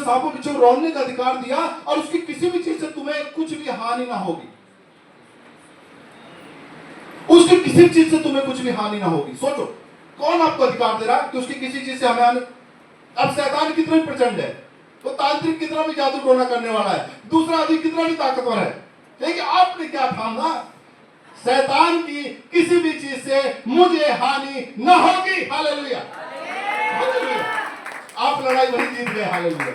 तुम्हें सांपों बिच्छू रौंदने का अधिकार दिया और उसकी किसी भी चीज से तुम्हें कुछ भी हानि ना होगी। उसकी किसी चीज से तुम्हें कुछ भी हानि ना होगी। सोचो कौन आपको अधिकार दे रहा है कि उसकी किसी चीज से हमें हानि। अब शैतान कितना भी प्रचंड है, तो तांत्रिक कितना भी जादू टोना करने वाला है, दूसरा आदमी कितना भी ताकतवर है, लेकिन आपने क्या ठाना? शैतान की किसी भी चीज से मुझे हानि न होगी। Hallelujah, hallelujah. आप लड़ाई वही जीत गए। हालेलुया।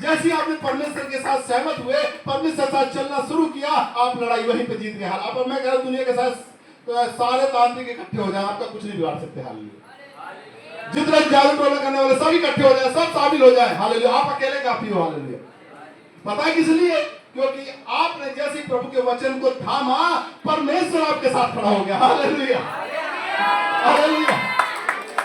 जैसे आपने परमेश्वर के साथ सहमत हुए, परमेश्वर के साथ चलना शुरू किया, आप लड़ाई वहीं पे जीत गए। अब मैं कह रहा हूं दुनिया के साथ सारे तांत्रिक इकट्ठे हो जाए, आपका कुछ नहीं बिगाड़ सकते। हालेलुया। जितने जादू टोना करने वाले सब इकट्ठे हो जाए, सब शामिल हो जाए। हालेलुया। आप अकेले काफी हो। हालेलुया। पता है किस लिए? क्योंकि आपने जैसे प्रभु के वचन को थामा, परमेश्वर आपके साथ खड़ा हो गया। Hallelujah, hallelujah.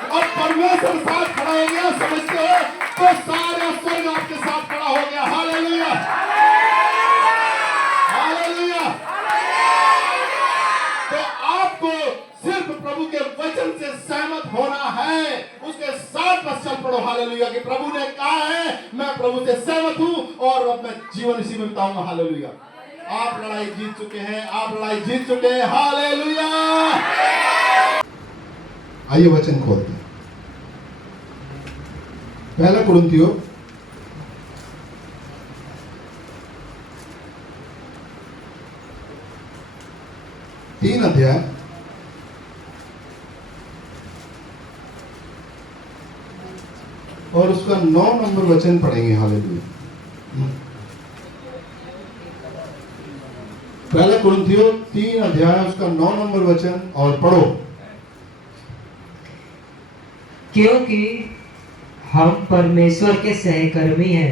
और परमेश्वर साथ खड़ा हो गया, समझते हो, तो सारा स्वर्ग आपके साथ खड़ा हो गया। Hallelujah, hallelujah. तो आपको सिर्फ प्रभु के वचन से सहमत होना है, उसके साथ बस चल पड़ो। हालेलुया। कि प्रभु ने कहा है, मैं प्रभु से सहमत हूं और अब मैं जीवन इसी में बिताऊंगा। हालेलुया। आप लड़ाई जीत चुके हैं, आप लड़ाई जीत चुके हैं। हालेलुया। आइए वचन खोलते हैं। पहला कुरिन्थियों 3 अध्याय और उसका 9 नंबर वचन पढ़ेंगे। हालेलुया। पहला कुरिन्थियों 3 अध्याय उसका 9 नंबर वचन और पढ़ो। क्योंकि हम परमेश्वर के सहकर्मी हैं,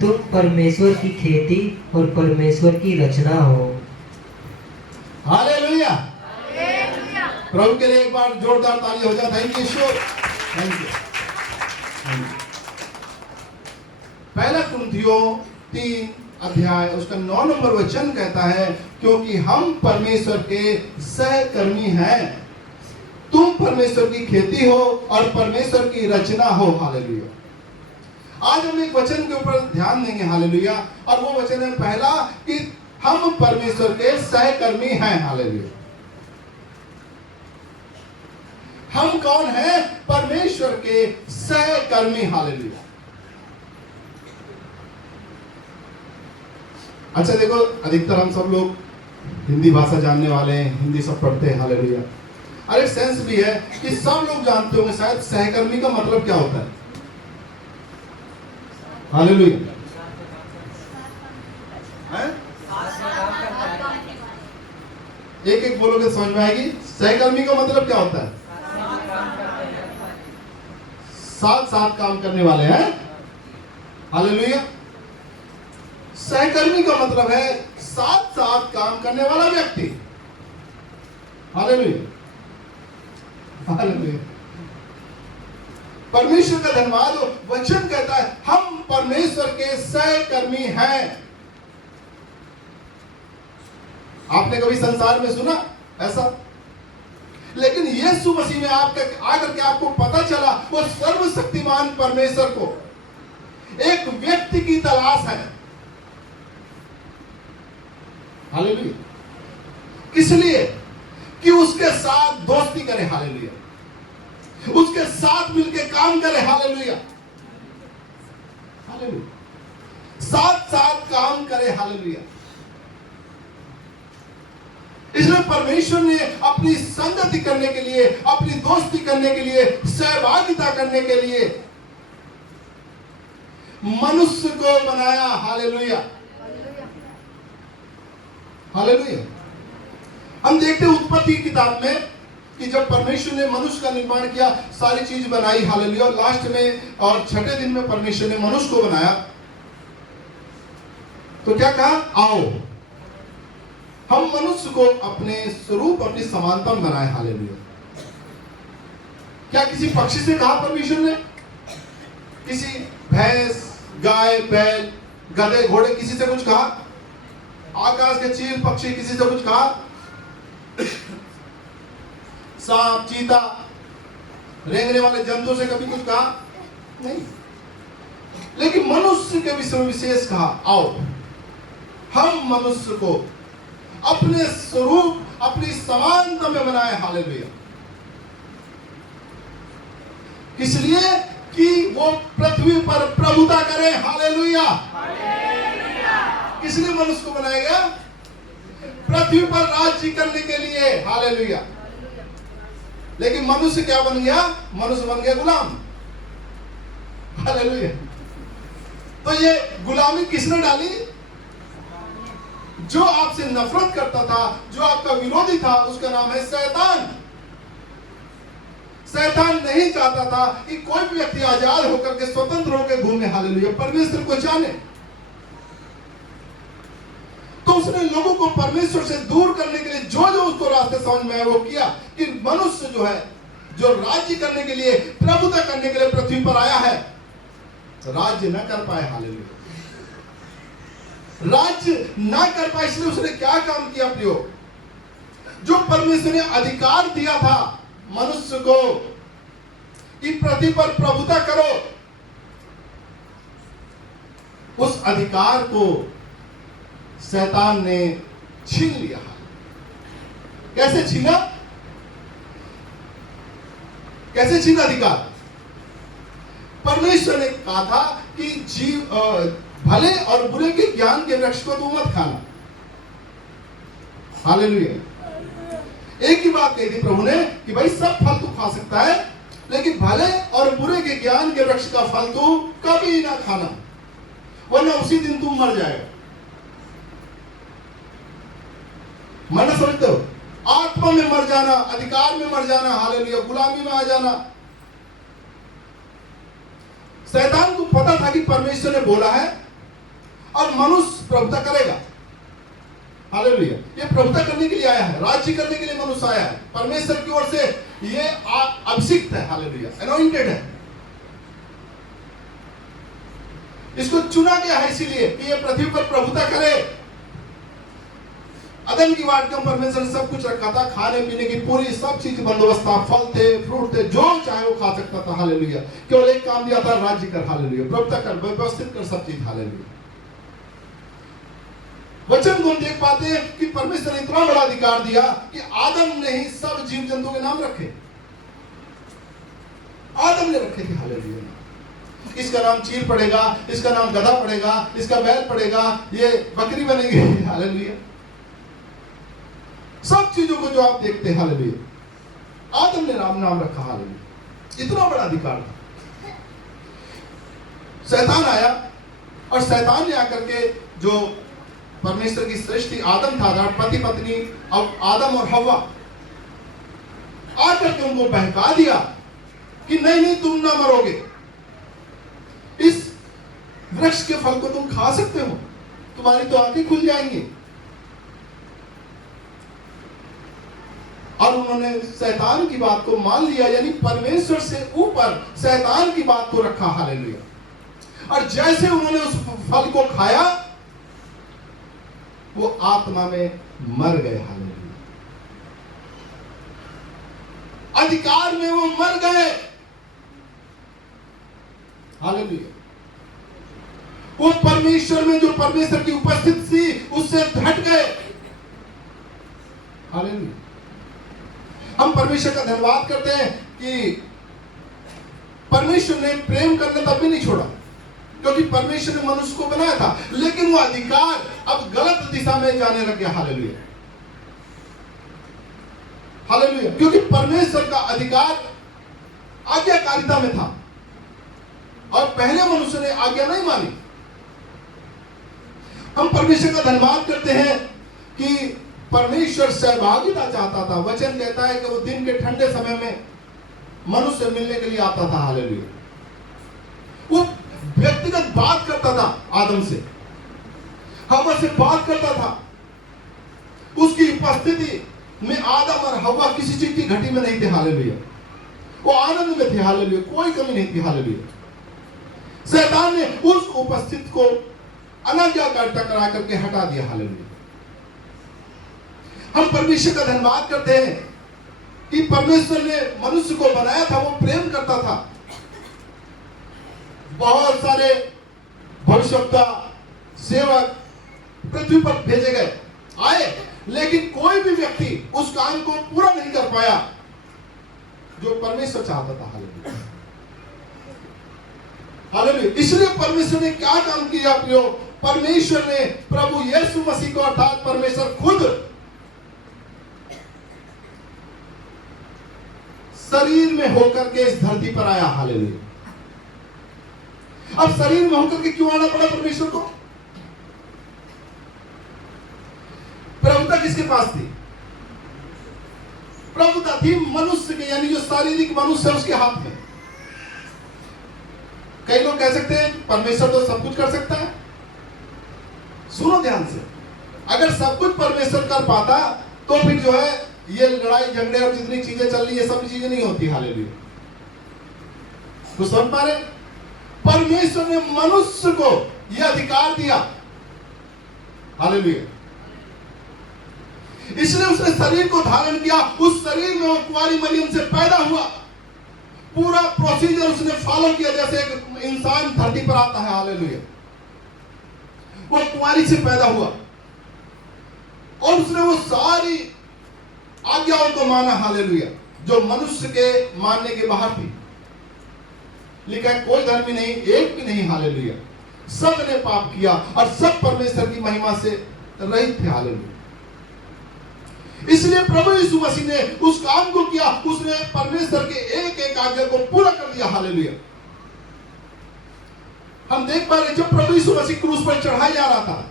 तुम परमेश्वर की खेती और परमेश्वर की रचना हो। हालेलुया। प्रभु के लिए एक बार जोरदार ताली हो जाए। Thank you Ishwar, thank you. पहला कुरिन्थियों 3 अध्याय उसका 9 नंबर वचन कहता है, क्योंकि हम परमेश्वर के सहकर्मी हैं, तुम परमेश्वर की खेती हो और परमेश्वर की रचना हो। हालेलुया। आज हम एक वचन के ऊपर ध्यान देंगे। हालेलुया। और वो वचन है पहला कि हम परमेश्वर के सहकर्मी हैं। हालेलुया। हम कौन हैं? परमेश्वर के सहकर्मी। हालेलुया। अच्छा देखो, अधिकतर हम सब लोग हिंदी भाषा जानने वाले हैं, हिंदी सब पढ़ते हैं। हालेलुया। और एक सेंस भी है कि सब लोग जानते होंगे शायद सहकर्मी का मतलब क्या होता है। हालेलुया। एक एक बोलोगे समझ में आएगी। सहकर्मी का मतलब क्या होता है? साथ साथ काम करने वाले हैं। हालेलुया। सहकर्मी का मतलब है साथ साथ काम करने वाला व्यक्ति। Hallelujah, hallelujah. परमेश्वर का धन्यवाद। वचन कहता है हम परमेश्वर के सहकर्मी हैं। आपने कभी संसार में सुना ऐसा? लेकिन यीशु मसीह में आकर के आपको पता चला वो सर्वशक्तिमान परमेश्वर को एक व्यक्ति की तलाश है। हालेलुया। किस लिए? कि उसके साथ दोस्ती करे। हालेलुया। उसके साथ मिलकर काम करे। Hallelujah, hallelujah. साथ साथ काम करे। हालेलुया। इसलिए परमेश्वर ने अपनी संगति करने के लिए, अपनी दोस्ती करने के लिए, सहभागिता करने के लिए मनुष्य को बनाया। Hallelujah, hallelujah. हम देखते हैं उत्पत्ति की किताब में कि जब परमेश्वर ने मनुष्य का निर्माण किया, सारी चीज बनाई। हालेलुया। और लास्ट में और छठे दिन में परमेश्वर ने मनुष्य को बनाया, तो क्या कहा? आओ हम मनुष्य को अपने स्वरूप, अपनी समानता में बनाए। हालेलुया। क्या किसी पक्षी से कहा परमेश्वर ने? किसी भैंस, गाय, बैल, गधे, घोड़े, किसी से कुछ कहा? आकाश के चील पक्षी, किसी से कुछ कहा? सांप, चीता, रेंगने वाले जंतु से कभी कुछ कहा? नहीं। लेकिन मनुष्य के विषय में विशेष कहा, आओ हम मनुष्य को अपने स्वरूप, अपनी समानता में बनाए। हालेलुया। इसलिए कि वो पृथ्वी पर प्रभुता करे। हालेलुया। किसने मनुष्य को बनाया गया? पृथ्वी पर राज्य करने के लिए। हालेलुया। लेकिन मनुष्य क्या बन गया? मनुष्य बन गया गुलाम। हालेलुया। तो ये गुलामी किसने डाली? जो आपसे नफरत करता था, जो आपका विरोधी था, उसका नाम है शैतान। शैतान नहीं चाहता था कि कोई भी व्यक्ति आजाद होकर के स्वतंत्र होकर घूमे। हालेलुया। परमेश्वर को जाने। तो उसने लोगों को परमेश्वर से दूर करने के लिए जो जो उसको रास्ते समझ में आए वो किया कि मनुष्य जो है, जो राज्य करने के लिए, प्रभुता करने के लिए पृथ्वी पर आया है, राज्य न कर पाए। हालेलुया। राज्य ना कर पाए, इसलिए उसने क्या काम किया प्रियो? जो परमेश्वर ने अधिकार दिया था मनुष्य को कि पृथ्वी पर प्रभुता करो, उस अधिकार को शैतान ने छीन लिया। कैसे छीना? कैसे छीना अधिकार? परमेश्वर ने कहा था कि भले और बुरे के ज्ञान के वृक्ष को तू मत खाना। हालेलुया। एक ही बात कही थी प्रभु ने कि भाई सब फल तू खा सकता है, लेकिन भले और बुरे के ज्ञान के वृक्ष का फल तू कभी ना खाना, वरना उसी दिन तू मर जाएगा। मरना समझते हो? आत्मा में मर जाना, अधिकार में मर जाना। हालेलुया। गुलामी में आ जाना। शैतान को पता था कि परमेश्वर ने बोला है और मनुष्य प्रभुता करेगा। हालेलुया। ये प्रभुता करने के लिए आया है, राज्य करने के लिए मनुष्य आया है। परमेश्वर की ओर से ये अभिषिक्त है। हालेलुया। अनॉइंटेड है। इसको चुना गया है इसीलिए कि ये पृथ्वी पर प्रभुता करे। अदन की वाटिका में परमेश्वर ने सब कुछ रखा था, खाने पीने की पूरी सब चीज बंदोबस्त था, फल थे, फ्रूट थे, जो चाहे वो खा सकता था। हालेलुया। केवल एक काम दिया था, राज्य कर। हालेलुया। प्रभुता कर, व्यवस्थित कर सब चीज। हालेलुया। वचन को हम देख पाते हैं कि परमेश्वर ने इतना बड़ा अधिकार दिया कि आदम ने ही सब जीव जंतु के नाम रखे। आदम ने रखे थे। हालेलुया। इसका नाम चील पड़ेगा, इसका नाम गधा पड़ेगा, इसका बैल पड़ेगा, ये बकरी बनेगी। हालेलुया। सब चीजों को जो आप देखते हैं, हालेलुया, आदम ने नाम रखा। हालेलुया। इतना बड़ा अधिकार था। शैतान आया और शैतान ने आकर के जो परमेश्वर की सृष्टि आदम था, पति पत्नी, अब आदम और हव्वा, आकर के उनको बहका दिया कि नहीं नहीं तुम ना मरोगे, इस वृक्ष के फल को तुम खा सकते हो, तुम्हारी तो आंखें खुल जाएंगी। और उन्होंने शैतान की बात को मान लिया, यानी परमेश्वर से ऊपर शैतान की बात को रखा। हालेलुया। और जैसे उन्होंने उस फल को खाया, वो आत्मा में मर गए। हालेलुया। अधिकार में वो मर गए। हालेलुया। वो परमेश्वर में, जो परमेश्वर की उपस्थिति थी, उससे हट गए। हालेलुया। हम परमेश्वर का धन्यवाद करते हैं कि परमेश्वर ने प्रेम करना तब भी नहीं छोड़ा, क्योंकि परमेश्वर ने मनुष्य को बनाया था, लेकिन वो अधिकार अब गलत दिशा में जाने लग गया। हालेलुया। हालेलुया। क्योंकि परमेश्वर का अधिकार आज्ञाकारिता में था और पहले मनुष्य ने आज्ञा नहीं मानी। हम परमेश्वर का धन्यवाद करते हैं कि परमेश्वर सहभागिता चाहता था। वचन कहता है कि वो दिन के ठंडे समय में मनुष्य मिलने के लिए आता था। हालेलुया। वो व्यक्तिगत बात करता था, आदम से, हव्वा से बात करता था। उसकी उपस्थिति में आदम और हव्वा किसी चीज की घटी में नहीं थे। हालेलुया। वो आनंद में थे। हालेलुया। कोई कमी नहीं थी। हालेलुया। शैतान ने उस उपस्थिति को अनाज्ञाकारिता करा करके हटा दिया। हालेलुया। हम परमेश्वर का धन्यवाद करते हैं कि परमेश्वर ने मनुष्य को बनाया था, वो प्रेम करता था। बहुत सारे भविष्यवक्ता सेवक पृथ्वी पर भेजे गए, आए, लेकिन कोई भी व्यक्ति उस काम को पूरा नहीं कर पाया जो परमेश्वर चाहता था। Hallelujah, hallelujah. इसलिए परमेश्वर ने क्या काम किया प्रियो? परमेश्वर ने प्रभु यीशु मसीह को, अर्थात परमेश्वर खुद शरीर में होकर के इस धरती पर आया। हालेलुया। अब शरीर में होकर के क्यों आना पड़ा परमेश्वर को? प्रभुता किसके पास थी? प्रभुता थी मनुष्य के, यानी जो शारीरिक मनुष्य है उसके हाथ में। कई लोग कह सकते हैं परमेश्वर तो सब कुछ कर सकता है। सुनो ध्यान से, अगर सब कुछ परमेश्वर कर पाता तो फिर जो है ये लड़ाई झगड़े और जितनी चीजें चल रही है सब चीजें नहीं होती। हालेलुया। कुछ समझ पा रहे? परमेश्वर ने मनुष्य को यह अधिकार दिया। हालेलुया। इसलिए उसने शरीर को धारण किया, उस शरीर में वो कुंवारी मरियम से पैदा हुआ। पूरा प्रोसीजर उसने फॉलो किया जैसे एक इंसान धरती पर आता है। हालेलुया। वो कुंवारी से पैदा हुआ और उसने वो सारी आज्ञाओं को माना। हालेलुया। जो मनुष्य के मानने के बाहर थी। लिखा है कोई धर्मी नहीं, एक भी नहीं। हालेलुया। सब ने पाप किया और सब परमेश्वर की महिमा से रहित थे। हालेलुया। इसलिए प्रभु यीशु मसीह ने उस काम को किया, उसने परमेश्वर के एक एक आज्ञा को पूरा कर दिया। हालेलुया। हम देख पा रहे जब प्रभु यीशु मसीह क्रूस पर चढ़ाया जा रहा था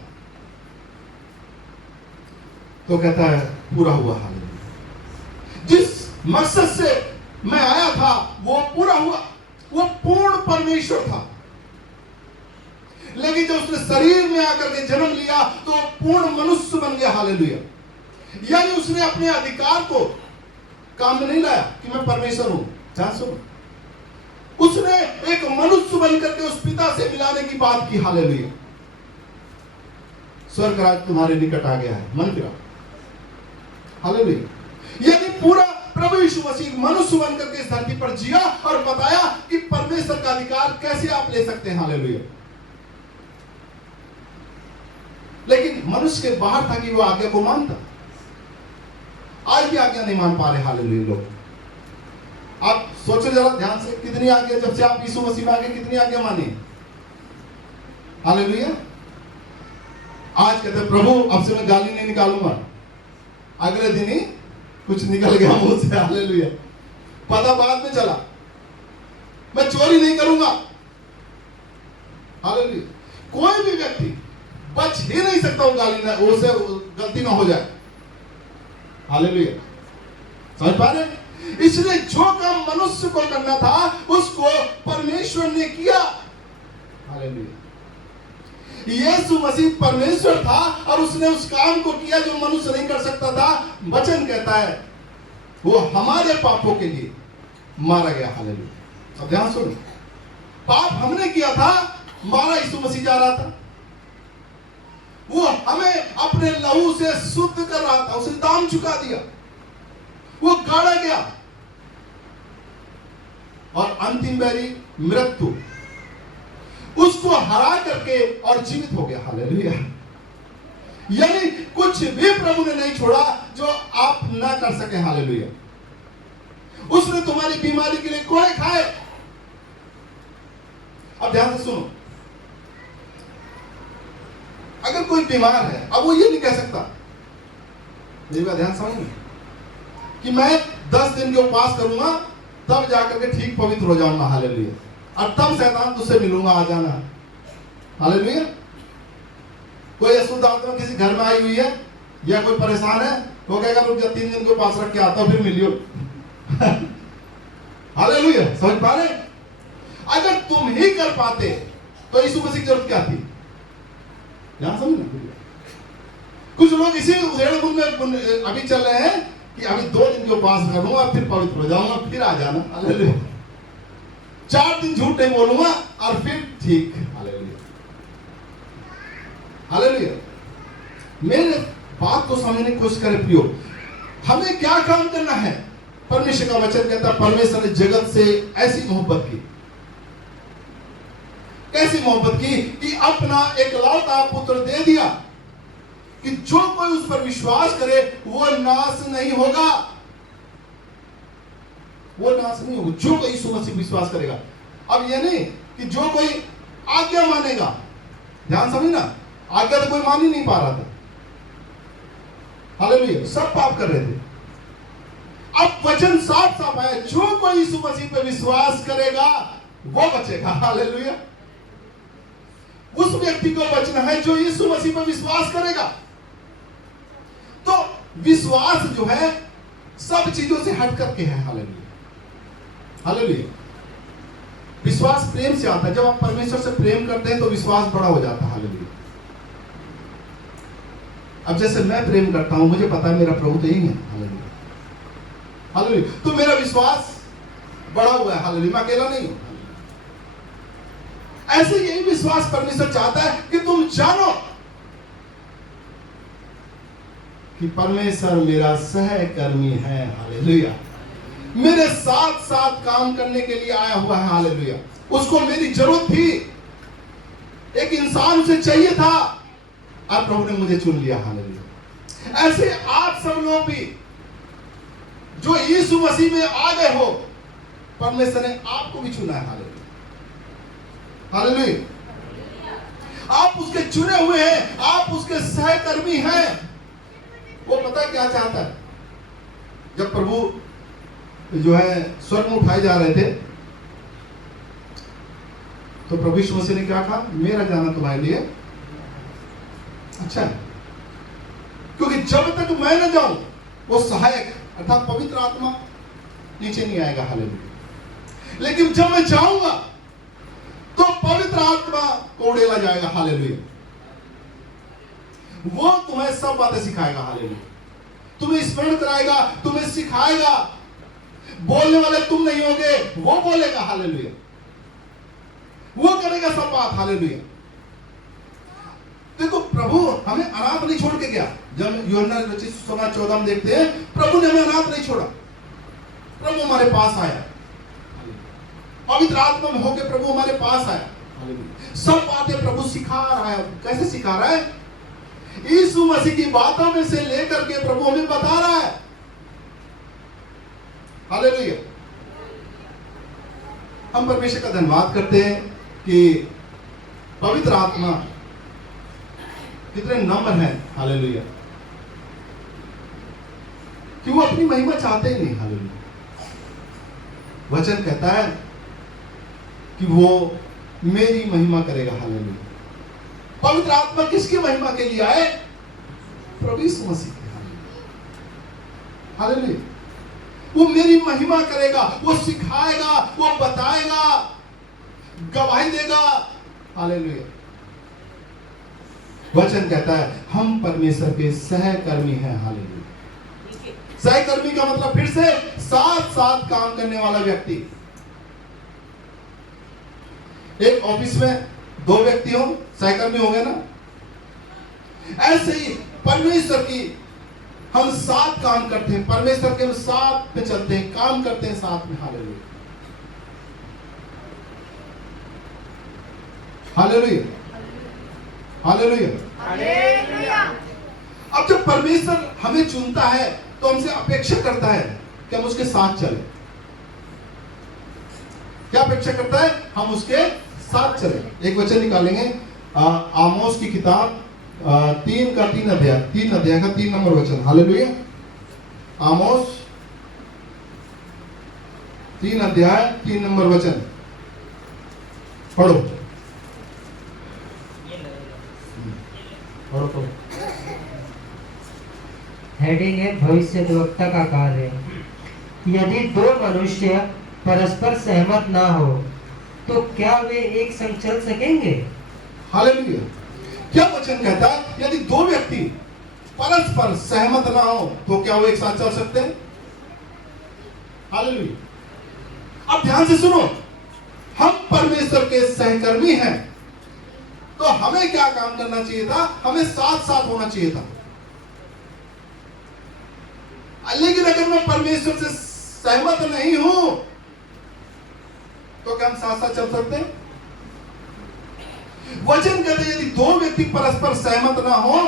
तो कहता है पूरा हुआ। हालेलुया। जिस मकसद से मैं आया था वो पूरा हुआ। वो पूर्ण परमेश्वर था, लेकिन जब उसने शरीर में आकर के जन्म लिया तो पूर्ण मनुष्य बन गया। हालेलुया। यानी उसने अपने अधिकार को काम में नहीं लाया कि मैं परमेश्वर हूं। ध्यान सुनो, उसने एक मनुष्य बनकर के उस पिता से मिलाने की बात की। हालेलुया। स्वर्ग राज तुम्हारे निकट आ गया है, मन फिरा। हालेलुया। यानी पूरा प्रभु यीशु मसीह मनुष्य बनकर के इस धरती पर जिया और बताया कि परमेश्वर का अधिकार कैसे आप ले सकते हैं। हालेलुया। लेकिन मनुष्य के बाहर था कि वो आज्ञा को मानता। आज भी आज्ञा नहीं मान पा रहे। हालेलुया। लोग आप सोचो जरा ध्यान से, कितनी आज्ञा जब से आप यीशु मसीह में आ गए, कितनी आज्ञा मानी? हालेलुया। आज कहते प्रभु अब से मैं गाली नहीं निकालूंगा, अगले दिन ही कुछ निकल गया मुंह से। हालेलुया। पता बाद में चला, मैं चोरी नहीं करूंगा। हालेलुया। कोई भी व्यक्ति बच ही नहीं सकता वो गाली ना, उसे गलती ना हो जाए। हालेलुया। समझ पा रहे? इसलिए जो काम मनुष्य को करना था उसको परमेश्वर ने किया। हालेलुया। यीशु मसीह परमेश्वर था और उसने उस काम को किया जो मनुष्य नहीं कर सकता था। वचन कहता है वो हमारे पापों के लिए मारा गया। हालेलुया। अब ध्यान सुनो, पाप हमने किया था, मारा यीशु मसीह जा रहा था। वो हमें अपने लहू से शुद्ध कर रहा था, उसने दाम चुका दिया, वो गाड़ा गया और अंतिम बैरी मृत्यु उसको हरा करके और जीवित हो गया। हालेलुया। यानी कुछ भी प्रभु ने नहीं छोड़ा जो आप ना कर सके। हालेलुया। उसने तुम्हारी बीमारी के लिए कोड़े खाए। अब ध्यान से सुनो, अगर कोई बीमार है, अब वो ये नहीं कह सकता, मेरी बात ध्यान समझिए, कि मैं 10 दिन के उपवास करूंगा तब जाकर के ठीक पवित्र हो जाऊंगा। हालेलुया। और तब शैतान तुझसे मिलूंगा, आ जाना। हालेलुया। कोई अशुद्ध आत्मा किसी घर में आई हुई है या कोई परेशान है, वो कहेगा रुक जा 3 दिन के पास रख के आता हूं फिर मिलियो। हालेलुया। समझ पा रहे? अगर तुम ही कर पाते तो यीशु मसीह की जरूरत क्या थी? ध्यान समझना। कुछ लोग इसी उधेड़ में अभी चल रहे हैं कि अभी 2 दिन के उपवास करूंगा फिर पवित्र हो जाऊंगा फिर आ जाना। हालेलुया। 4 दिन झूठ नहीं बोलूंगा और फिर ठीक। हालेलुया। हालेलुया। मेरे बात को समझने की कोशिश करें प्रियो, हमें क्या काम करना है? परमेश्वर का वचन कहता है परमेश्वर ने जगत से ऐसी मोहब्बत की कैसी मोहब्बत की कि अपना एकलौता पुत्र दे दिया कि जो कोई उस पर विश्वास करे वो नाश नहीं होगा, वो नाश नहीं होगा। जो कोई यीशु मसीह विश्वास करेगा। अब ये नहीं कि जो कोई आज्ञा मानेगा, ध्यान समझ ना, आज्ञा तो कोई मान ही नहीं पा रहा था, हालेलुया, सब पाप कर रहे थे। अब वचन साफ साफ है, जो कोई यीशु मसीह पे विश्वास करेगा वो बचेगा, हालेलुया। उस व्यक्ति को बचना है जो यीशु मसीह पर विश्वास करेगा। तो विश्वास जो है सब चीजों से हट करके है, हालेलुया, हालेलुया। विश्वास प्रेम से आता है। जब आप परमेश्वर से प्रेम करते हैं तो विश्वास बड़ा हो जाता है, हालेलुया। अब जैसे मैं प्रेम करता हूं, मुझे पता है मेरा प्रभु तो यही है, हालेलुया, हालेलुया, तो मेरा विश्वास बड़ा हुआ है, हालेलुया, मैं अकेला नहीं हूं। ऐसे यही विश्वास परमेश्वर चाहता है कि तुम जानो कि परमेश्वर मेरा सहकर्मी है, हालेलुया, मेरे साथ साथ काम करने के लिए आया हुआ है, हालेलुया। उसको मेरी जरूरत थी, एक इंसान उसे चाहिए था, और प्रभु ने मुझे चुन लिया, हालेलुया। ऐसे आप सब लोग भी जो यीशु मसीह में आ गए हो, परमेश्वर ने आपको भी चुना है, हालेलुया, हालेलुया। आप उसके चुने हुए हैं, आप उसके सहकर्मी हैं। वो पता क्या चाहता है? जब प्रभु जो है स्वर्ग में उठाए जा रहे थे तो प्रभु यीशु मसीह ने क्या कहा? मेरा जाना तुम्हारे लिए अच्छा है, क्योंकि जब तक मैं न जाऊं वो सहायक अर्थात पवित्र आत्मा नीचे नहीं आएगा, हालेलुया। लेकिन जब मैं जाऊंगा तो पवित्र आत्मा को उड़ेला जाएगा, हालेलुया। वो तुम्हें सब बातें सिखाएगा, हालेलुया, तुम्हें स्मरण कराएगा, तुम्हें सिखाएगा। बोलने वाले तुम नहीं होगे, वो बोलेगा, हालेलुया, वो करेगा सब बात, हालेलुया। देखो प्रभु हमें अनाथ नहीं छोड़ के गया। जब यूहन्ना रचित सुसमाचार 14 में देखते हैं, प्रभु ने हमें अनाथ नहीं छोड़ा, प्रभु हमारे पास आया, पवित्र आत्मा में होकर प्रभु हमारे पास आया, सब बातें प्रभु सिखा रहा है। कैसे सिखा रहा है? यीशु मसीह की बातों में से लेकर के प्रभु हमें बता रहा है, हालेलुया। हम परमेश्वर का धन्यवाद करते हैं कि पवित्र आत्मा कितने नम्र हैं, हालेलुया, कि वो अपनी महिमा चाहते ही नहीं, हालेलुया। वचन कहता है कि वो मेरी महिमा करेगा, हालेलुया। पवित्र आत्मा किसकी महिमा के लिए आए? प्रभु यीशु मसीह के, हालेलुया। वो मेरी महिमा करेगा, वो सिखाएगा, वो बताएगा, गवाही देगा, हालेलुया। वचन कहता है हम परमेश्वर के सहकर्मी हैं, हालेलुया। सहकर्मी का मतलब फिर से साथ साथ काम करने वाला व्यक्ति। एक ऑफिस में 2 व्यक्ति हो, सहकर्मी हो गए ना। ऐसे ही परमेश्वर की हम साथ काम करते हैं, परमेश्वर के हम साथ में चलते हैं, काम करते हैं साथ में, हालेलुया, हालेलुया, हालेलुया, हालेलुया। अब जब परमेश्वर हमें चुनता है तो हमसे अपेक्षा करता है कि हम उसके साथ चलें। क्या अपेक्षा करता है? हम उसके साथ चलें। एक वचन निकालेंगे, आमोस की किताब 3 अध्याय का 3 नंबर वचन, हालेलुया। आमोस 3 अध्याय 3 नंबर वचन पढ़ो, पढ़ो तो। हेडिंग है भविष्यद्वक्ता का कार्य। यदि 2 मनुष्य परस्पर सहमत ना हो तो क्या वे एक संग चल सकेंगे? हालेलुया। क्या वचन कहता है? यदि 2 व्यक्ति परस्पर सहमत ना हो तो क्या वो एक साथ चल सकते हैं? हालेलुया। अब ध्यान से सुनो, हम परमेश्वर के सहकर्मी हैं तो हमें क्या काम करना चाहिए था? हमें साथ साथ होना चाहिए था। लेकिन अगर मैं परमेश्वर से सहमत नहीं हूं तो क्या हम साथ साथ चल सकते हैं? वचन कहते हैं यदि दो व्यक्ति परस्पर सहमत ना हो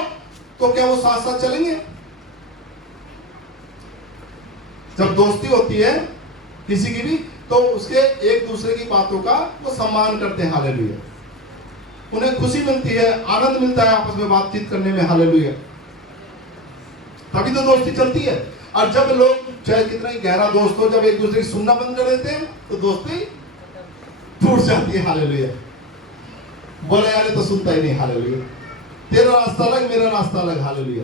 तो क्या वो साथ साथ चलेंगे? जब दोस्ती होती है किसी की भी तो उसके एक दूसरे की बातों का वो सम्मान करते हैं, हालेलुया। उन्हें खुशी मिलती है, आनंद मिलता है आपस में बातचीत करने में, हालेलुया। तभी तो दोस्ती चलती है। और जब लोग चाहे कितना ही गहरा दोस्त हो, जब एक दूसरे की सुनना बंद कर देते हैं तो दोस्ती टूट जाती है, हालेलुया। बोले यार तो सुनता ही नहीं, हालेलुया। तेरा रास्ता अलग, मेरा रास्ता अलग, हालेलुया।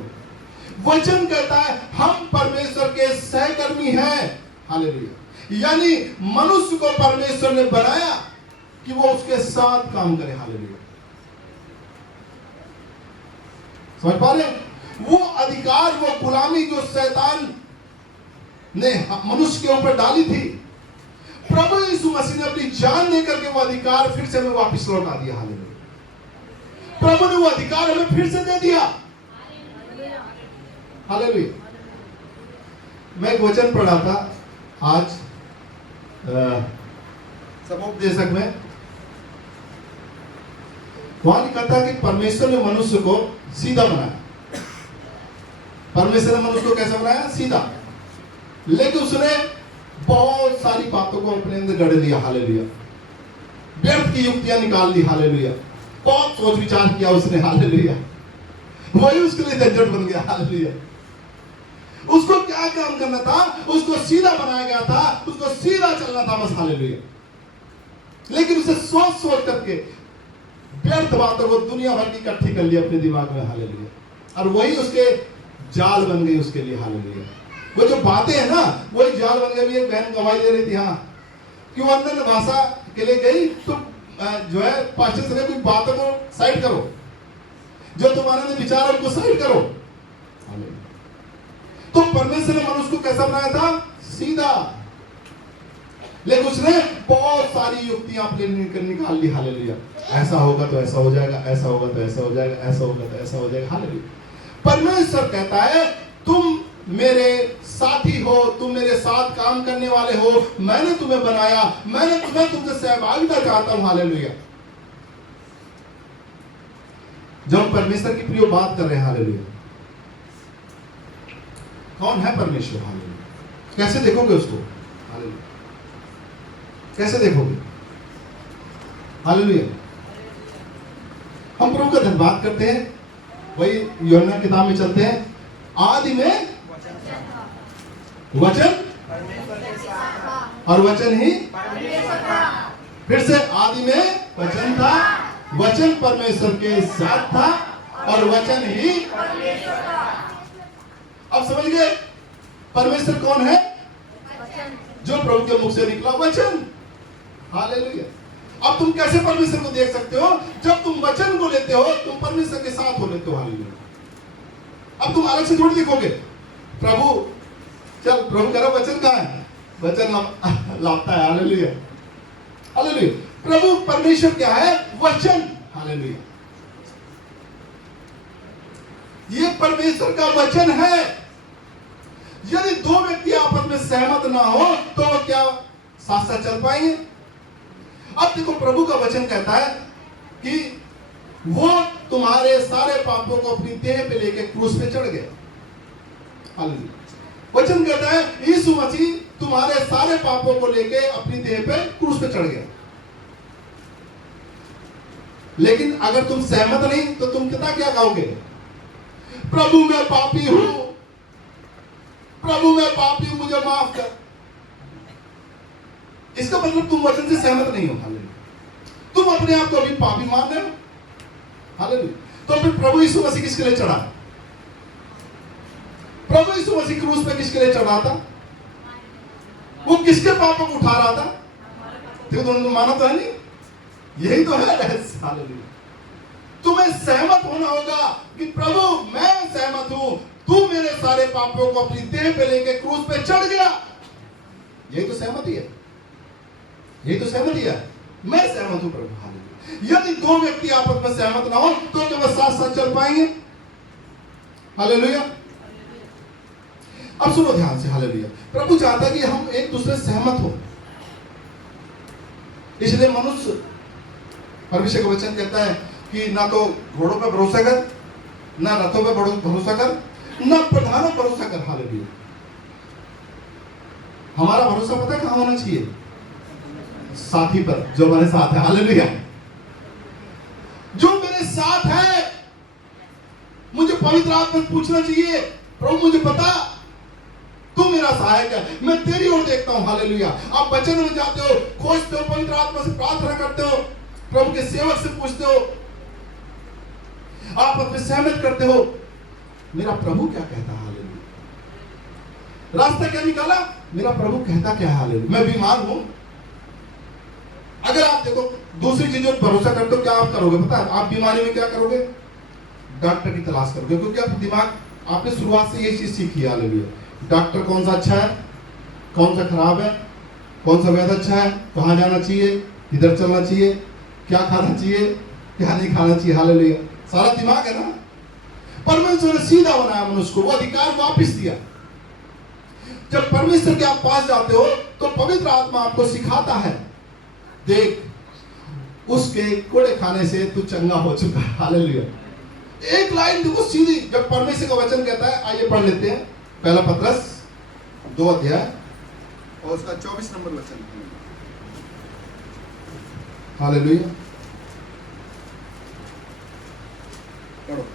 वचन कहता है हम परमेश्वर के सहकर्मी हैं, हालेलुया। यानी मनुष्य को परमेश्वर ने बनाया कि वो उसके साथ काम करे, हालेलुया। समझ पा रहे? वो अधिकार, वो गुलामी जो शैतान ने मनुष्य के ऊपर डाली थी, प्रभु यीशु मसीह ने अपनी जान देकर के वो अधिकार फिर से हमें वापस लौटा दिया, हालेलुया। प्रभु ने वो अधिकार हमें फिर से दे दिया, हालेलुया। मैं एक वचन पढ़ा था आज समुपदेशक में। वहां लिखा था कि परमेश्वर ने मनुष्य को सीधा बनाया। परमेश्वर ने मनुष्य को कैसे बनाया? सीधा। लेकिन उसने बहुत सारी बातों को अपने अंदर गढ़ लिया, हालेलुया। व्यर्थ की युक्तियां निकाल दी, हालेलुया। बहुत सोच विचार किया उसने, हालेलुया। वही उसके लिए झंझट बन गया, हालेलुया। उसको क्या काम करना था? उसको सीधा बनाया गया था, उसको सीधा चलना था बस, हालेलुया। लेकिन उसे सोच सोच करके व्यर्थ बातों को दुनिया भर की इकट्ठी कर लिया अपने दिमाग में, हालेलुया। और वही उसके जाल बन गई उसके लिए, हालेलुया। वो जो बातें हैं ना, वही जाल बन गई। एक बहन गवाही दे रही थी, हाँ, कि वो अन्य भाषा के लिए गई तो जो है पास्टर से कोई बातों को साइड करो, जो तुम्हारे ने विचार है उनको साइड करो, हालेलुया। तो परमेश्वर ने मनुष्य को कैसा बनाया था? सीधा। लेकिन उसने बहुत सारी युक्तियां अपने निकाल ली, हालेलुया। ऐसा होगा तो ऐसा हो जाएगा, ऐसा होगा तो ऐसा हो जाएगा, ऐसा होगा तो ऐसा हो जाएगा, हालेलुया। परमेश्वर कहता है तुम मेरे साथी हो, तुम मेरे साथ काम करने वाले हो, मैंने तुम्हें बनाया, मैंने तुम्हें तुमसे सहभागिता चाहता हूं, हालेलुया। जब हम परमेश्वर की प्रिय बात कर रहे हैं, हालेलुया। कौन है परमेश्वर, हालेलुया? कैसे देखोगे उसको, हालेलुया? कैसे देखोगे, हालेलुया? हम प्रभु का धन्यवाद करते हैं। वही यूहन्ना किताब में चलते हैं। आदि में वचन और वचन ही फिर से आदि में वचन था, वचन परमेश्वर के साथ था और वचन ही। अब समझ गए परमेश्वर कौन है? जो प्रभु के मुख से निकला वचन, हालेलुया। अब तुम कैसे परमेश्वर को देख सकते हो? जब तुम वचन को लेते हो, तुम परमेश्वर के साथ हो लेते हो, हालेलुया। अब तुम अलग से थोड़ी दिखोगे। प्रभु चल, प्रभु कह रहा वचन कहाँ है? वचन लाता है, हालेलुया, हालेलुया। प्रभु परमेश्वर क्या है? वचन, हालेलुया। ये परमेश्वर का वचन है। यदि दो व्यक्ति आपस में सहमत ना हो तो वो क्या साथ साथ चल पाएंगे? अब देखो प्रभु का वचन कहता है कि वो तुम्हारे सारे पापों को अपनी देह पे लेके क्रूस पे चढ़ गया, हालेलुया। वचन कहता है यीशु मसीह तुम्हारे सारे पापों को लेके अपनी देह पे क्रूस पे चढ़ गया। लेकिन अगर तुम सहमत नहीं तो तुम कितना क्या कहोगे? प्रभु मैं पापी हूं, प्रभु मैं पापी हूं, मुझे माफ कर। इसका मतलब तुम वचन से सहमत नहीं हो, हालेलुया। तुम अपने आप को अभी पापी मान रहे हो, हालेलुया। तो फिर प्रभु यीशु मसीह किसके लिए चढ़ा? प्रभु यीशु मसीह क्रूस पे किसके लिए चढ़ा था? वो किसके पापों को उठा रहा था? देखो तुमने माना तो है नहीं? यही तो है, हालेलुया। तुम्हें सहमत होना होगा कि प्रभु मैं सहमत हूं, तू मेरे सारे पापों को अपनी देह पे लेके क्रूस पे चढ़ गया। यही तो सहमति है, यही तो सहमति है। मैं सहमत हूं प्रभु, हालेलुया। यदि दो व्यक्ति आपस में सहमत ना हो तो क्या वो साथ साथ चल पाएंगे? हालेलुया। अब सुनो ध्यान से, हालेलुया। प्रभु चाहता है कि हम एक दूसरे से सहमत हो। इसलिए मनुष्य परमेश्वर का वचन कहता है कि ना तो घोड़ों पर भरोसा कर, ना रथों पर भरोसा कर, ना प्रधानों पर भरोसा कर। हालेलुया। हमारा भरोसा पता है कहां होना चाहिए? साथी पर, जो हमारे साथ है। हालेलुया। जो मेरे साथ है, मुझे पवित्र आत्मा से पूछना चाहिए, प्रभु मुझे बता, तू मेरा सहायक है, मैं तेरी ओर देखता हूं। हालेलुया। आप वचन में जाते हो, खोजते हो, पवित्र आत्मा से प्रार्थना करते हो, प्रभु के सेवक से पूछते हो, आप अपने सहमत करते हो, मेरा प्रभु क्या कहता है। हालेलुया। रास्ता क्या निकाला? मेरा प्रभु कहता क्या है। हालेलुया। मैं बीमार हूं, अगर आप देखो दूसरी चीजों पर भरोसा करते हो, क्या आप करोगे पता है? आप बीमारी में क्या करोगे? डॉक्टर की तलाश करोगे, क्योंकि आप दिमाग, आपने शुरुआत से ये चीज सीखी है। हालेलुया। डॉक्टर कौन सा अच्छा है, कौन सा खराब है, कौन सा वैद अच्छा है, कहां जाना चाहिए, किधर चलना चाहिए, क्या खाना चाहिए, क्या नहीं खाना चाहिए। हालेलुया। सारा दिमाग है ना। परमेश्वर ने सीधा बनाया मनुष्य को, वो अधिकार वापिस दिया। जब परमेश्वर के आप पास जाते हो तो पवित्र आत्मा आपको सिखाता है, देख उसके कोड़े खाने से तू चंगा हो चुका है। हालेलुया। एक लाइन देखो सीधी, जब परमेश्वर का वचन कहता है, आइए पढ़ लेते हैं, पहला पत्रस 2 अध्याय और उसका 24 नंबर वचन। हालेलुया। पढ़ो।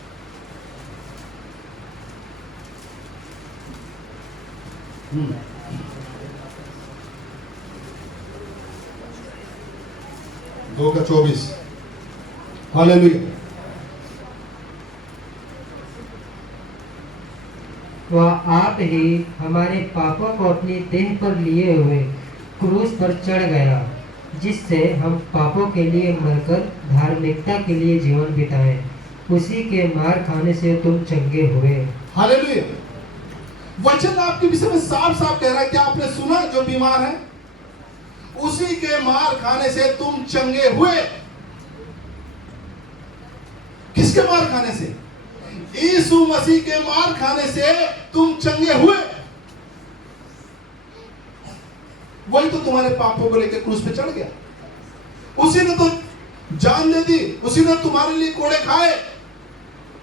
दो का 24। हालेलुया। वह आप ही हमारे पापों को अपनी देह पर लिए हुए क्रूस पर चढ़ गया, जिससे हम पापों के लिए मरकर धार्मिकता के लिए जीवन बिताएं। उसी के मार खाने से तुम चंगे हुए। हालेलुया। वचन आपके विषय में साफ साफ कह रहा है, क्या आपने सुना? जो बीमार है, उसी के मार खाने से तुम चंगे हुए। किसके मार खाने से? यीशु मसीह के मार खाने से तुम चंगे हुए। वही तो तुम्हारे पापों को लेकर क्रूस पे चढ़ गया। उसी ने तो जान दे दी, उसी ने तुम्हारे लिए कोड़े खाए।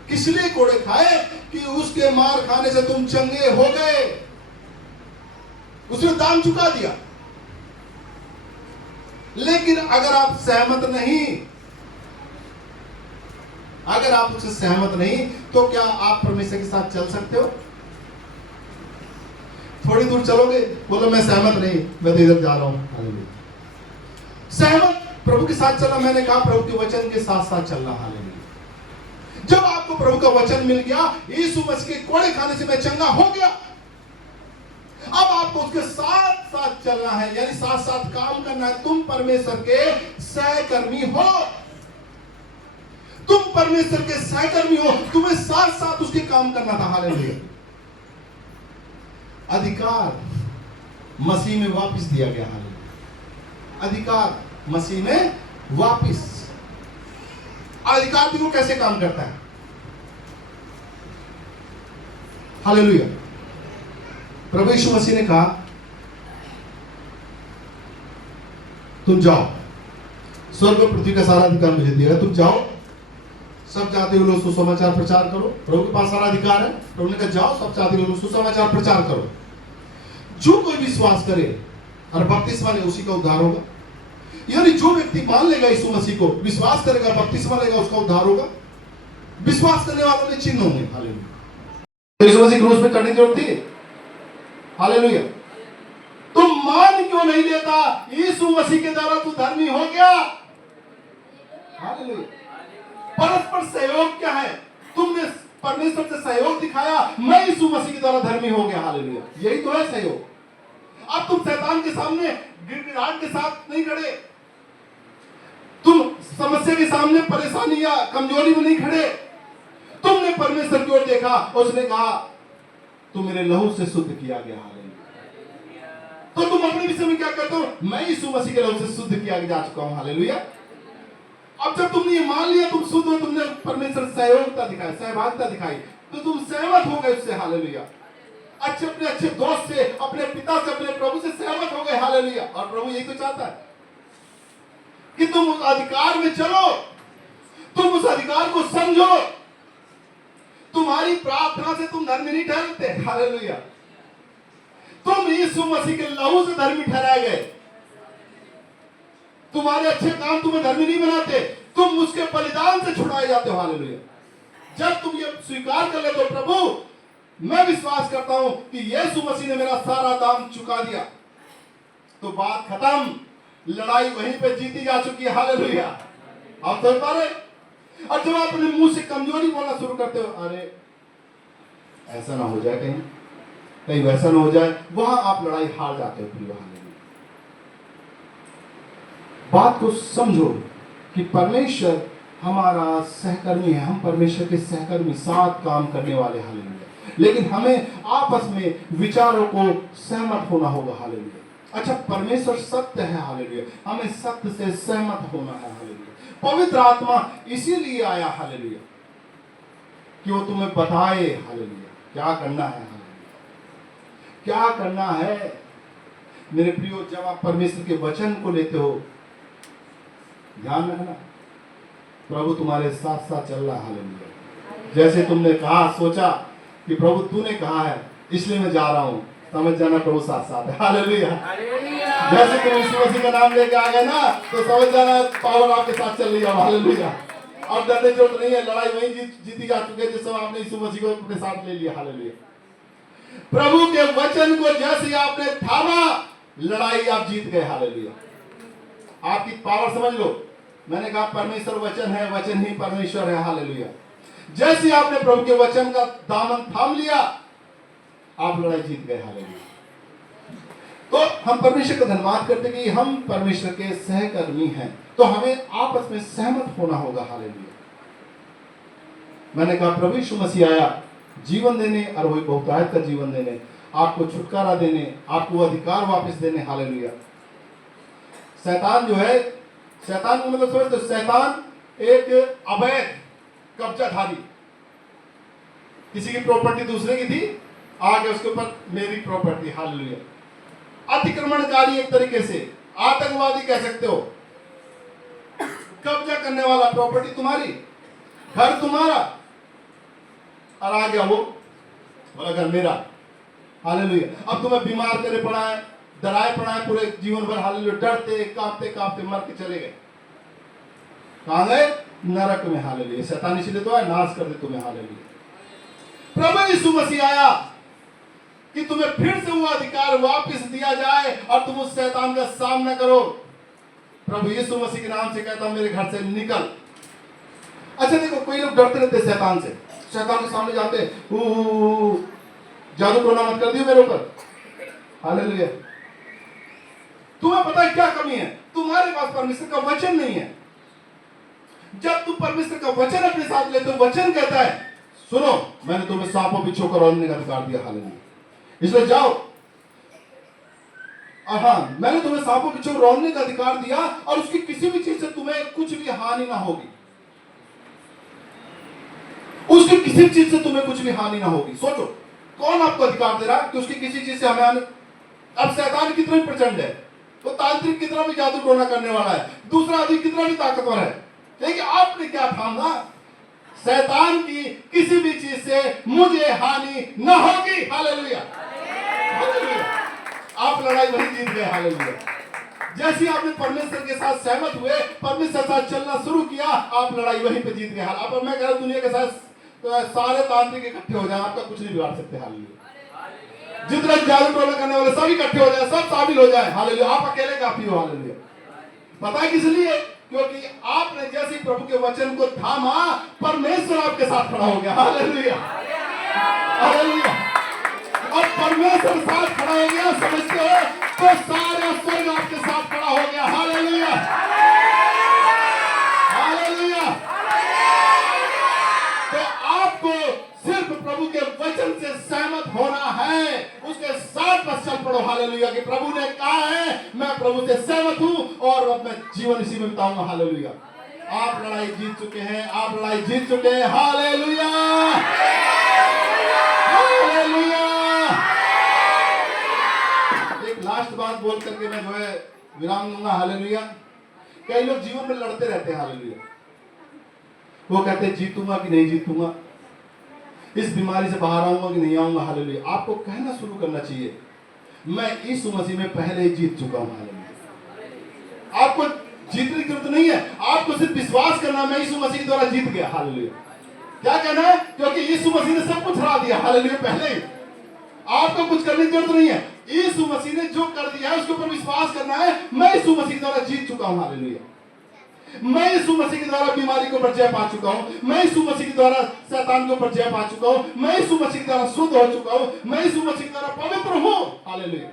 किस लिए कोड़े खाए? कि उसके मार खाने से तुम चंगे हो गए। उसने दाम चुका दिया। लेकिन अगर आप सहमत नहीं, अगर आप उससे सहमत नहीं, तो क्या आप परमेश्वर के साथ चल सकते हो? थोड़ी दूर चलोगे, बोलो मैं सहमत नहीं, मैं तो इधर जा रहा हूं। हालेलुया। सहमत प्रभु के साथ चलना, मैंने कहा प्रभु के वचन के साथ साथ चलना। हालेलुया। जब आपको प्रभु का वचन मिल गया, यीशु मसीह के कोड़े खाने से मैं चंगा हो गया, अब आपको उसके साथ साथ चलना है, यानी साथ साथ काम करना है। तुम परमेश्वर के सहकर्मी हो, तुम परमेश्वर के सहकर्मी हो, तुम्हें साथ साथ उसके काम करना था। हालेलुया। अधिकार मसीह में वापस दिया गया। हालेलुया। अधिकार मसीह में वापस। अधिकार देखो कैसे काम करता है। हालेलुया। प्रभु यीशु मसीह ने कहा, तुम जाओ, स्वर्ग और पृथ्वी का सारा अधिकार मुझे दिया है, तुम जाओ, सब जाति के लोग सुसमाचार प्रचार करो। प्रभु के पास सारा अधिकार है। प्रभु ने कहा जाओ, सब जाति के लोग सुसमाचार प्रचार करो। जो कोई विश्वास करे और बपतिस्मा ले, उसी का उद्धार होगा। यानी जो व्यक्ति मान लेगा यीशु मसीह को, विश्वास करेगा, बपतिस्मा लेगा, उसका उद्धार होगा। विश्वास करने वालों में चिन्ह होंगे। हालेलुया। यीशु मसीह क्रूस पे करने की जरूरत थी? हालेलुया। तुम मान क्यों नहीं लेता? यीशु मसीह के द्वारा तू धर्मी हो गया। हालेलुया। परस्पर सहयोग क्या है? तुमने परमेश्वर से सहयोग दिखाया, मैं यीशु मसीह के द्वारा धर्मी हो गया। हालेलुया। यही तो है सहयोग। अब तुम शैतान के सामने गिड़गिड़ाहट के साथ नहीं खड़े, तुम समस्या के सामने परेशानी या कमजोरी में नहीं खड़े। तुमने परमेश्वर की ओर देखा, उसने कहा तुम मेरे लहू से शुद्ध किया गया। हालेलुया। तो तुम अपने विषय में क्या कहते हो? मैं यीशु मसीह के लहू से शुद्ध किया जा चुका हूं। हालेलुया। अब जब तुमने ये मान लिया तुम शुद्ध हो, तुमने परमेश्वर सहयोगिता दिखाई, सहभागिता दिखाई, तो तुम सहमत हो गए उससे। हालेलुया। अपने अच्छे दोस्त से, अपने पिता से, अपने प्रभु से सहमत हो गए। हालेलुया। और प्रभु यही तो चाहता है। कि तुम उस अधिकार में चलो, तुम उस अधिकार को समझो। तुम्हारी प्रार्थना से तुम धर्मी नहीं ठहरते, हालेलुया। तुम यीशु मसीह के लहू से धर्मी ठहराए गए। तुम्हारे अच्छे काम तुम्हें धर्मी नहीं बनाते, तुम उसके बलिदान से छुड़ाए जाते हो, हालेलुया। जब तुम ये स्वीकार कर लेते हो, प्रभु मैं विश्वास करता हूं कि यीशु मसीह ने मेरा सारा दाम चुका दिया, तो बात खत्म, लड़ाई वहीं पे जीती जा चुकी है, हालेलुया। आप समझ पा रहे? और जब आप अपने मुंह से कमजोरी बोलना शुरू करते हो, अरे ऐसा ना हो जाए, कहीं वैसा ना हो जाए, वहां आप लड़ाई हार जाते हो, प्रिय हालेलुया। बात को समझो कि परमेश्वर हमारा सहकर्मी है, हम परमेश्वर के सहकर्मी, साथ काम करने वाले, हालेलुया। लेकिन हमें आपस में विचारों को सहमत होना होगा, हालेलुया। अच्छा, परमेश्वर सत्य है, हालेलुया, हमें सत्य से सहमत होना है, हालेलुया। पवित्र आत्मा इसीलिए आया, हालेलुया, कि वो तुम्हें बताए, हालेलुया, क्या करना है, हालेलुया, क्या करना है। मेरे प्रियो, जब आप परमेश्वर के वचन को लेते हो, ध्यान रखना, प्रभु तुम्हारे साथ साथ चल रहा है, हालेलुया। जैसे तुमने कहा, सोचा कि प्रभु तूने कहा है इसलिए मैं जा रहा हूं, समझ जाना प्रभु साथ साथ है, हालेलुया। जैसे तुम यीशु मसीह का नाम लेके आ गए ना, तो समझ जाना पावर आपके साथ चल रही है, हालेलुया। अब डरने की जरूरत नहीं है, लड़ाई वहीं जीती जा चुकी है जिस समय आपने यीशु मसीह को अपने साथ ले लिया, हालेलुया। प्रभु के वचन को जैसे आपने थामा, लड़ाई आप जीत गए, हालेलुया। आपकी पावर समझ लो, मैंने कहा परमेश्वर वचन है, वचन ही परमेश्वर है, हालेलुया। जैसे आपने प्रभु के वचन का दामन थाम लिया, आप लड़ाई जीत गए, हालेलुया। तो हम परमेश्वर का धन्यवाद करते कि हम परमेश्वर के सहकर्मी हैं, तो हमें आपस में सहमत होना होगा, हालेलुया। मैंने कहा प्रभु यीशु मसीह आया जीवन देने, और वही बहुतायत का जीवन देने, आपको छुटकारा देने, आपको अधिकार वापस देने, हालेलुया। शैतान जो है, शैतान को मतलब समझते हो, शैतान एक अवैध कब्जाधारी, किसी की प्रॉपर्टी दूसरे की थी, आगे उसके ऊपर मेरी प्रॉपर्टी, हालेलुया। अतिक्रमणकारी, एक तरीके से आतंकवादी कह सकते हो, कब्जा करने वाला, प्रॉपर्टी तुम्हारी, घर तुम्हारा, और आ गया वो बोला घर मेरा, हालेलुया। अब तुम्हें बीमार करे पड़ा है, डराए पड़ा है पूरे जीवन भर, हालेलुया, डरते कांपते कांपते मर के चले गए, कहां गए? नरक में, हालेलुया। शैतान इसलिए तो है, नाश कर दे तुम्हें, हालेलुया। प्रभु यीशु मसीह आया कि तुम्हें फिर से वो अधिकार वापस दिया जाए और तुम उस शैतान का सामना करो। प्रभु यीशु मसीह के नाम से कहता हूं, मेरे घर से निकल। अच्छा देखो, कोई लोग डरते रहते शैतान से, शैतान के सामने जाते, जादू टोना मत कर दियो मेरे ऊपर, हालेलुया। तुम्हें पता है क्या कमी है? तुम्हारे पास परमेश्वर का वचन नहीं है। जब तुम परमेश्वर का वचन अपने साथ लेते हो, वचन कहता है, सुनो मैंने तुम्हें सांपों बिच्छू को रौंदने का अधिकार दिया, हालेलुया, इसलिए जाओ। हाँ, मैंने तुम्हें सांपों बिच्छू को रौंदने का अधिकार दिया, और उसकी किसी भी चीज से तुम्हें कुछ भी हानि ना होगी, उसकी किसी चीज से तुम्हें कुछ भी हानि ना होगी। सोचो, कौन आपको अधिकार दे रहा है कि उसकी किसी चीज से हमें हानि? अब शैतान कितना भी प्रचंड है, तो तांत्रिक कितना भी जादू टोना करने वाला है, दूसरा आदमी कितना भी ताकतवर है, लेकिन आपने क्या थामना? शैतान की किसी भी चीज से मुझे हानि न होगी, हालेलुया, हालेलुया। आप लड़ाई वहीं जीत गए, हालेलुया। जैसे आपने परमेश्वर के साथ सहमत हुए, परमेश्वर के साथ चलना शुरू किया, आप लड़ाई वहीं पे जीत गए। अब मैं कह रहा हूं, दुनिया के साथ सारे तांत्रिक इकट्ठे हो जाए, आपका कुछ नहीं बिगाड़ सकते, हालेलुया। जितने जादू टोना करने वाले सब इकट्ठे हो जाए, सब शामिल हो जाए, हालेलुया, आप अकेले काफी हो, हालेलुया। पता है किस लिए? क्योंकि आपने जैसे प्रभु के वचन को थामा, परमेश्वर आपके साथ खड़ा हो गया, हालेलुया, हालेलुया। और परमेश्वर साथ खड़ा हो गया, समझते हो, तो सारा स्वर्ग आपके साथ खड़ा हो गया, हालेलुया, हालेलुया। तो आपको सिर्फ प्रभु के वचन से सहमत होना है, उसके साथ बस चल पड़ो, हालेलुया, कि प्रभु ने कहा है, मैं प्रभु से सहमत हूं और अब मैं जीवन इसी में बिताऊंगा, हालेलुया। आप लड़ाई जीत चुके हैं, आप लड़ाई जीत चुके हैं, हालेलुया, हालेलुया। एक लास्ट बात बोल करके मैं जो है विराम दूंगा, हालेलुया, कई लोग जीवन में लड़ते रहते हैं, हालेलुया। वो कहते हैं जीतूंगा कि नहीं जीतूंगा, इस बीमारी से बाहर आऊंगा कि नहीं आऊंगा, हालेलुया। आपको कहना शुरू करना चाहिए, मैं यीशु मसीह में पहले ही जीत चुका हूं, हालेलुया। आपको जीतने की जरूरत नहीं है, आपको सिर्फ विश्वास करना, मैं यीशु मसीह के द्वारा जीत गया, हालेलुया। क्या कहना है? क्योंकि यीशु मसीह ने सब कुछ हरा दिया, हालेलुया, पहले ही। आपको कुछ करने की जरूरत नहीं है, यीशु मसीह ने जो कर दिया है उसके ऊपर विश्वास करना है। मैं यीशु मसीह के द्वारा जीत चुका हूं, हालेलुया। मैं यीशु मसीह के द्वारा बीमारी के ऊपर जय पा चुका हूं, मैं यीशु मसीह के द्वारा शैतान के ऊपर जय पा चुका हूं, मैं यीशु मसीह के द्वारा शुद्ध हो चुका हूं, मैं यीशु मसीह के द्वारा पवित्र हूं, हालेलुया।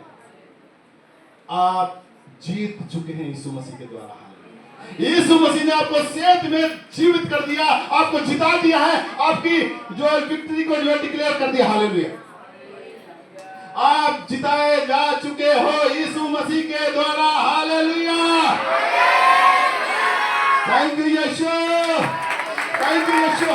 आप जीत चुके हैं यीशु मसीह के द्वारा, हालेलुया। यीशु मसीह ने आपको सेहत में जीवित कर दिया, आपको जिता दिया है, आपकी जो है विक्ट्री को जो है डिक्लेयर कर दिया, हालेलुया। आप जिताए जा चुके हो यीशु मसीह के द्वारा, hallelujah. Thank you Yeshu, thank you Yeshu.